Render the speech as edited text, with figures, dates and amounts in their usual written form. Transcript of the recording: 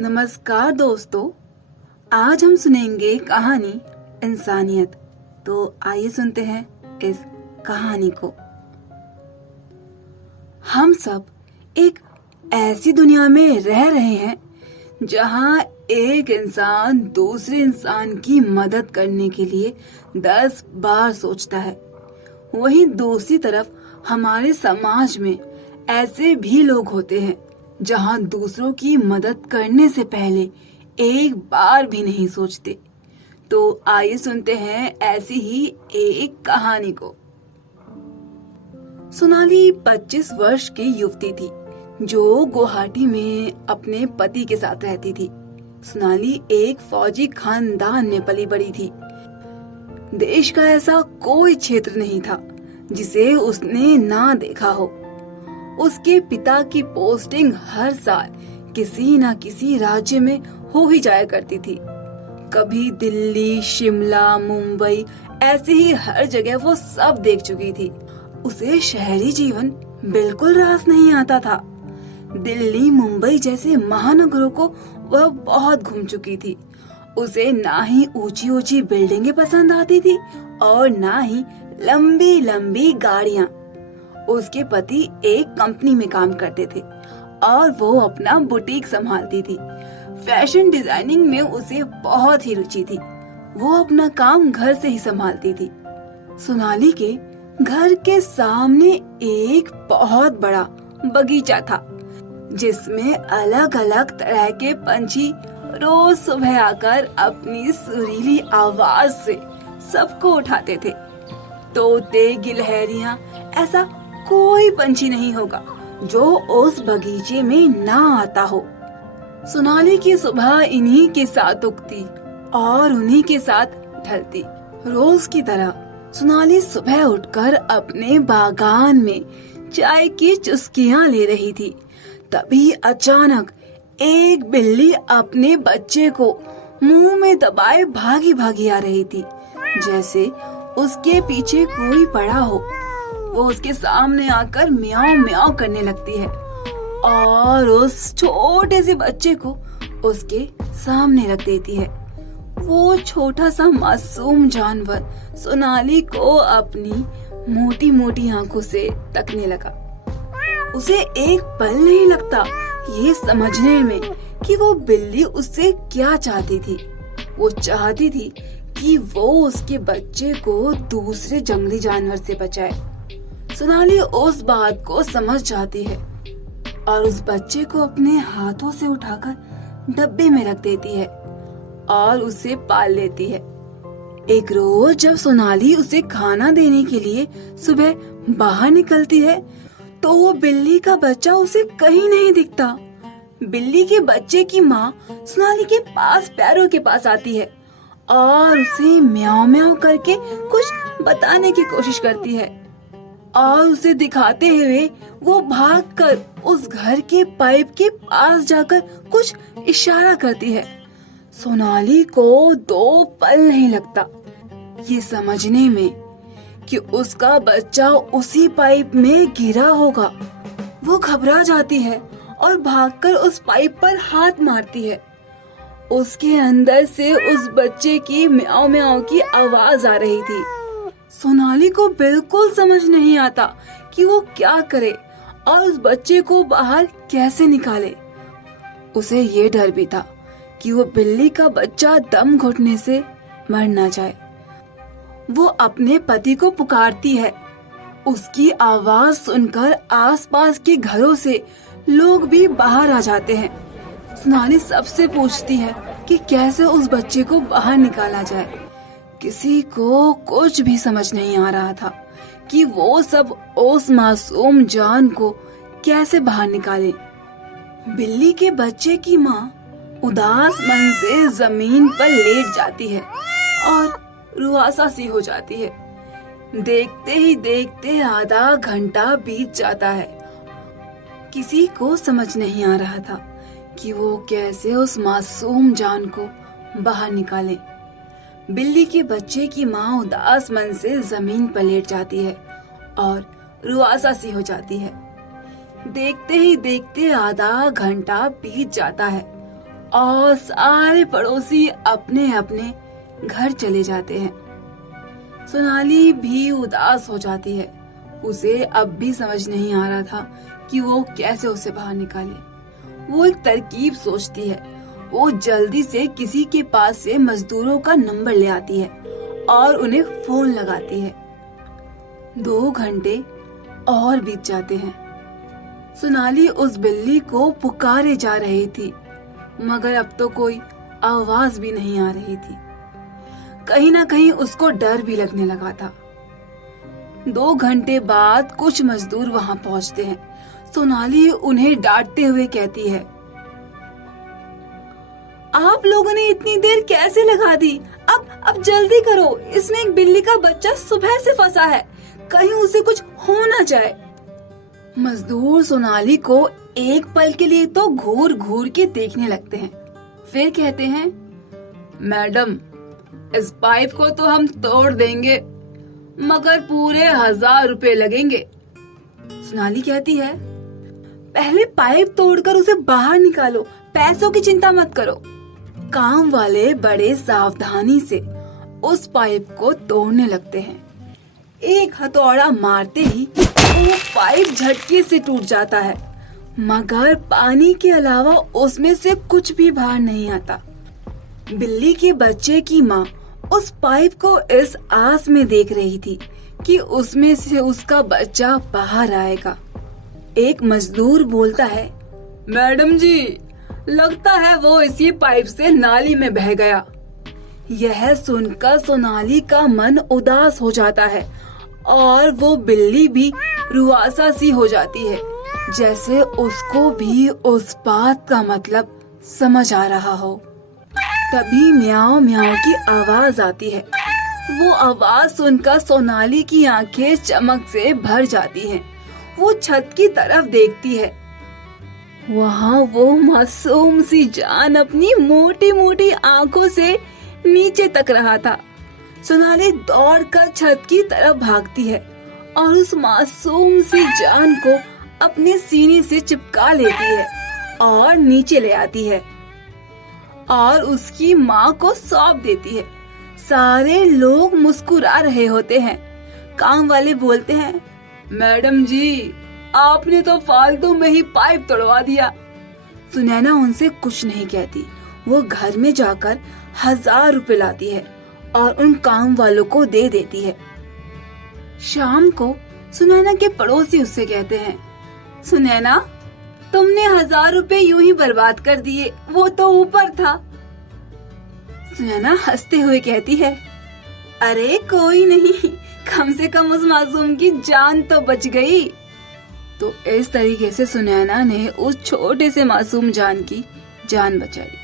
नमस्कार दोस्तों। आज हम सुनेंगे कहानी इंसानियत। तो आइए सुनते हैं इस कहानी को। हम सब एक ऐसी दुनिया में रह रहे हैं जहां एक इंसान दूसरे इंसान की मदद करने के लिए 10 बार सोचता है। वहीं दूसरी तरफ हमारे समाज में ऐसे भी लोग होते हैं जहां दूसरों की मदद करने से पहले एक बार भी नहीं सोचते। तो आइए सुनते हैं ऐसी ही एक कहानी को। सोनाली 25 वर्ष की युवती थी जो गुवाहाटी में अपने पति के साथ रहती थी। सोनाली एक फौजी खानदान में पली बड़ी थी। देश का ऐसा कोई क्षेत्र नहीं था जिसे उसने ना देखा हो। उसके पिता की पोस्टिंग हर साल किसी न किसी राज्य में हो ही जाया करती थी। कभी दिल्ली, शिमला, मुंबई, ऐसे ही हर जगह वो सब देख चुकी थी। उसे शहरी जीवन बिल्कुल रास नहीं आता था। दिल्ली, मुंबई जैसे महानगरों को वह बहुत घूम चुकी थी। उसे ना ही ऊंची ऊंची बिल्डिंगें पसंद आती थी और ना ही लंबी लंबी गाड़ियां। उसके पति एक कंपनी में काम करते थे और वो अपना बुटीक संभालती थी। फैशन डिजाइनिंग में उसे बहुत ही रुचि थी। वो अपना काम घर से ही संभालती थी। सोनाली के घर के सामने एक बहुत बड़ा बगीचा था जिसमें अलग अलग तरह के पंछी रोज सुबह आकर अपनी सुरीली आवाज से सबको उठाते थे। तोते, गिलहरियां, ऐसा कोई पंछी नहीं होगा जो उस बगीचे में ना आता हो। सोनाली की सुबह इन्हीं के साथ उगती और उन्हीं के साथ ढलती। रोज की तरह सोनाली सुबह उठकर अपने बागान में चाय की चुस्कियां ले रही थी। तभी अचानक एक बिल्ली अपने बच्चे को मुंह में दबाए भागी भागी आ रही थी, जैसे उसके पीछे कोई पड़ा हो। वो उसके सामने आकर म्याऊं म्याऊं करने लगती है और उस छोटे से बच्चे को उसके सामने रख देती है। वो छोटा सा मासूम जानवर सोनाली को अपनी मोटी मोटी आंखों से तकने लगा। उसे एक पल नहीं लगता ये समझने में कि वो बिल्ली उससे क्या चाहती थी। वो चाहती थी कि वो उसके बच्चे को दूसरे जंगली जानवर से बचाए। सोनाली उस बात को समझ जाती है और उस बच्चे को अपने हाथों से उठाकर डब्बे में रख देती है और उसे पाल लेती है। एक रोज जब सोनाली उसे खाना देने के लिए सुबह बाहर निकलती है तो वो बिल्ली का बच्चा उसे कहीं नहीं दिखता। बिल्ली के बच्चे की माँ सोनाली के पास पैरों के पास आती है और उसे म्याऊं म्याऊं करके कुछ बताने की कोशिश करती है और उसे दिखाते हुए वो भागकर उस घर के पाइप के पास जाकर कुछ इशारा करती है। सोनाली को 2 पल नहीं लगता ये समझने में कि उसका बच्चा उसी पाइप में गिरा होगा। वो घबरा जाती है और भागकर उस पाइप पर हाथ मारती है। उसके अंदर से उस बच्चे की म्याऊं म्याऊं की आवाज आ रही थी। सोनाली को बिल्कुल समझ नहीं आता कि वो क्या करे और उस बच्चे को बाहर कैसे निकाले। उसे ये डर भी था कि वो बिल्ली का बच्चा दम घुटने से मर ना जाए। वो अपने पति को पुकारती है। उसकी आवाज सुनकर आसपास के घरों से लोग भी बाहर आ जाते हैं। सोनाली सबसे पूछती है कि कैसे उस बच्चे को बाहर निकाला जाए। किसी को कुछ भी समझ नहीं आ रहा था कि वो सब उस मासूम जान को कैसे बाहर निकाले। बिल्ली के बच्चे की माँ उदास मन से जमीन पर लेट जाती है और रुआसा सी हो जाती है। देखते ही देखते आधा घंटा बीत जाता है। किसी को समझ नहीं आ रहा था कि वो कैसे उस मासूम जान को बाहर निकाले। बिल्ली के बच्चे की माँ उदास मन से जमीन पर लेट जाती है और रुआसा सी हो जाती है। देखते ही देखते आधा घंटा बीत जाता है और सारे पड़ोसी अपने अपने घर चले जाते हैं। सोनाली भी उदास हो जाती है। उसे अब भी समझ नहीं आ रहा था कि वो कैसे उसे बाहर निकाले। वो एक तरकीब सोचती है। वो जल्दी से किसी के पास से मजदूरों का नंबर ले आती है और उन्हें फोन लगाती है। 2 घंटे और बीत जाते हैं। सोनाली उस बिल्ली को पुकारे जा रही थी, मगर अब तो कोई आवाज भी नहीं आ रही थी। कहीं ना कहीं उसको डर भी लगने लगा था। 2 घंटे बाद कुछ मजदूर वहां पहुंचते हैं। सोनाली उन्हें डांटते हुए कहती है, आप लोगों ने इतनी देर कैसे लगा दी? अब जल्दी करो, इसमें एक बिल्ली का बच्चा सुबह से फंसा है, कहीं उसे कुछ हो ना जाए। मजदूर सोनाली को एक पल के लिए तो घूर घूर के देखने लगते हैं, फिर कहते हैं, मैडम, इस पाइप को तो हम तोड़ देंगे, मगर पूरे 1000 रुपए लगेंगे। सोनाली कहती है, पहले पाइप तोड़कर उसे बाहर निकालो, पैसों की चिंता मत करो। काम वाले बड़े सावधानी से उस पाइप को तोड़ने लगते हैं। एक हथौड़ा मारते ही वो पाइप झटके से टूट जाता है, मगर पानी के अलावा उसमें से कुछ भी बाहर नहीं आता। बिल्ली के बच्चे की माँ उस पाइप को इस आस में देख रही थी कि उसमें से उसका बच्चा बाहर आएगा। एक मजदूर बोलता है, मैडम जी, लगता है वो इसी पाइप से नाली में बह गया। यह सुनकर सोनाली का मन उदास हो जाता है और वो बिल्ली भी रुआसा सी हो जाती है, जैसे उसको भी उस बात का मतलब समझ आ रहा हो। तभी म्याओ म्याओ की आवाज आती है। वो आवाज सुनकर सोनाली की आंखें चमक से भर जाती हैं। वो छत की तरफ देखती है। वहाँ वो मासूम सी जान अपनी मोटी मोटी आंखों से नीचे तक रहा था। सोनाली दौड़कर छत की तरफ भागती है और उस मासूम सी जान को अपने सीने से चिपका लेती है और नीचे ले आती है और उसकी माँ को सौंप देती है। सारे लोग मुस्कुरा रहे होते हैं। काम वाले बोलते हैं, मैडम जी, आपने तो फालतू में ही पाइप तोड़वा दिया। सुनैना उनसे कुछ नहीं कहती। वो घर में जाकर 1000 रुपए लाती है और उन काम वालों को दे देती है। शाम को सुनैना के पड़ोसी उससे कहते हैं, सुनैना, तुमने 1000 रुपए यूं ही बर्बाद कर दिए, वो तो ऊपर था। सुनैना हंसते हुए कहती है, अरे कोई नहीं, कम से कम उस मासूम की जान तो बच गई। तो इस तरीके से सुनैना ने उस छोटे से मासूम जान की जान बचाई।